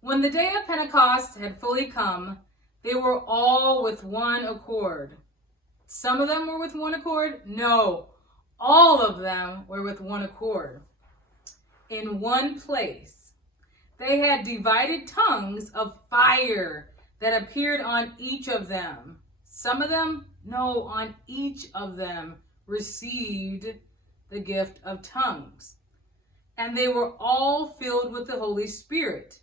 When the day of Pentecost had fully come, they were all with one accord. Some of them were with one accord? No, all of them were with one accord. In one place. They had divided tongues of fire that appeared on each of them. Some of them? No, on each of them received the gift of tongues. And they were all filled with the Holy Spirit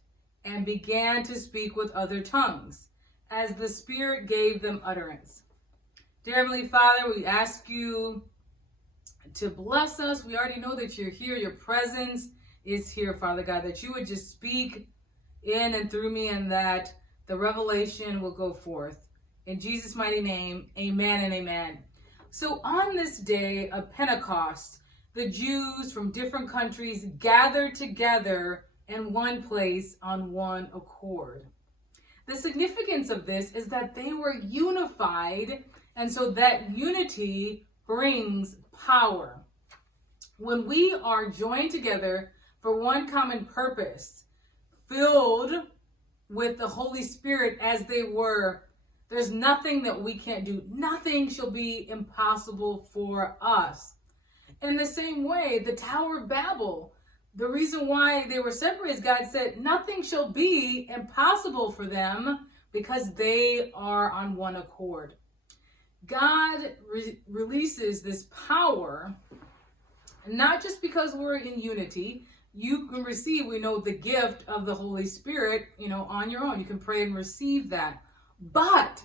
and began to speak with other tongues as the Spirit gave them utterance. Dear Heavenly Father, we ask you to bless us. We already know that you're here. Your presence is here, Father God, that you would just speak in and through me and that the revelation will go forth. In Jesus' mighty name, amen and amen. So on this day of Pentecost, the Jews from different countries gathered together in one place on one accord. The significance of this is that they were unified, and so that unity brings power. When we are joined together for one common purpose, filled with the Holy Spirit as they were, there's nothing that we can't do. Nothing shall be impossible for us. In the same way, the Tower of Babel, the reason why they were separated is God said nothing shall be impossible for them because they are on one accord. God releases this power, not just because we're in unity. You can receive, we know, the gift of the Holy Spirit, on your own. You can pray and receive that. But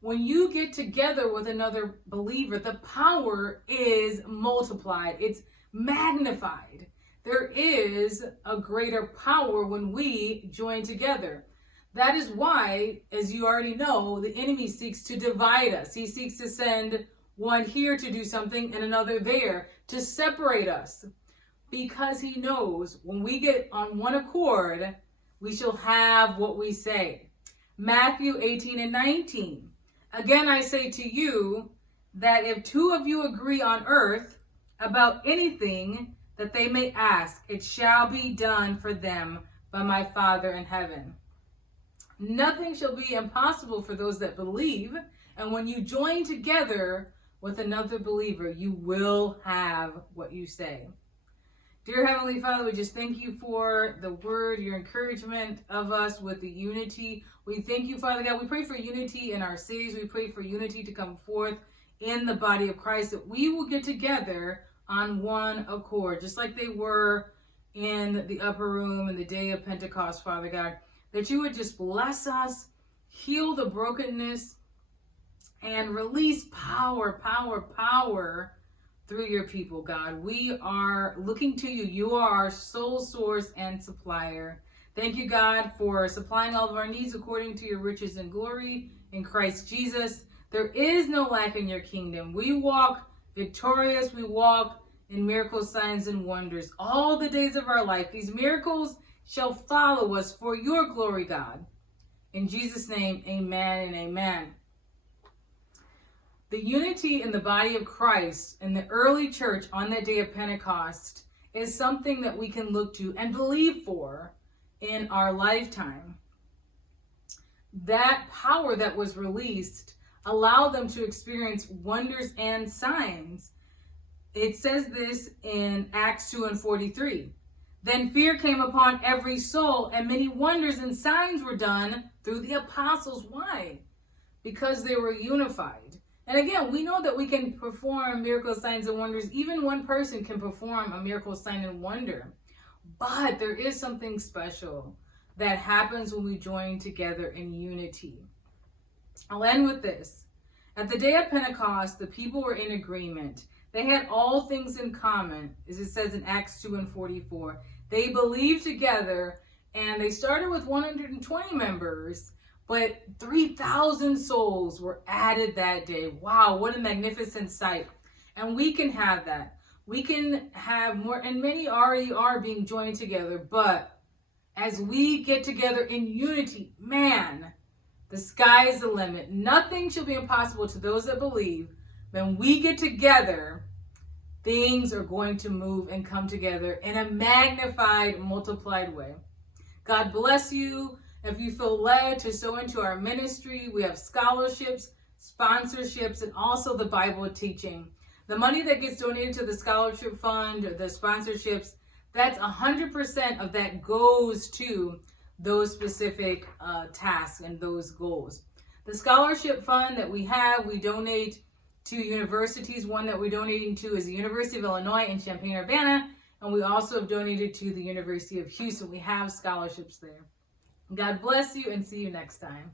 when you get together with another believer, the power is multiplied. It's magnified. There is a greater power when we join together. That is why, as you already know, the enemy seeks to divide us. He seeks to send one here to do something and another there to separate us, because he knows when we get on one accord, we shall have what we say. Matthew 18:19. Again, I say to you that if two of you agree on earth about anything that they may ask, it shall be done for them by my Father in heaven. Nothing shall be impossible for those that believe. And when you join together with another believer, you will have what you say. Dear Heavenly Father, we just thank you for the word, your encouragement of us with the unity. We thank you, Father God. We pray for unity in our cities. We pray for unity to come forth in the body of Christ, that we will get together on one accord, just like they were in the upper room in the day of Pentecost, Father God, that you would just bless us, heal the brokenness, and release power through your people, God. We are looking to you. You are our sole source and supplier. Thank you, God, for supplying all of our needs according to your riches and glory in Christ Jesus. There is no lack in your kingdom. We walk victorious. We walk in miracles, signs, and wonders all the days of our life. These miracles shall follow us for your glory, God. In Jesus' name, amen and amen. The unity in the body of Christ in the early church on that day of Pentecost is something that we can look to and believe for in our lifetime. That power that was released allowed them to experience wonders and signs. It says this in Acts 2:43. Then fear came upon every soul, and many wonders and signs were done through the apostles. Why? Because they were unified. And again, we know that we can perform miracles, signs, and wonders. Even one person can perform a miracle, sign, and wonder. But there is something special that happens when we join together in unity. I'll end with this. At the day of Pentecost, the people were in agreement. They had all things in common, as it says in Acts 2:44. They believed together, and they started with 120 members, but 3,000 souls were added that day. Wow, what a magnificent sight. And we can have that. We can have more, and many already are being joined together, but as we get together in unity, man, the sky is the limit. Nothing shall be impossible to those that believe. When we get together, things are going to move and come together in a magnified, multiplied way. God bless you. If you feel led to sow into our ministry, we have scholarships, sponsorships, and also the Bible teaching. The money that gets donated to the scholarship fund or the sponsorships, that's 100% of that goes to those specific tasks and those goals. The scholarship fund that we have, we donate to universities. One that we're donating to is the University of Illinois in Champaign-Urbana, and we also have donated to the University of Houston. We have scholarships there. God bless you and see you next time.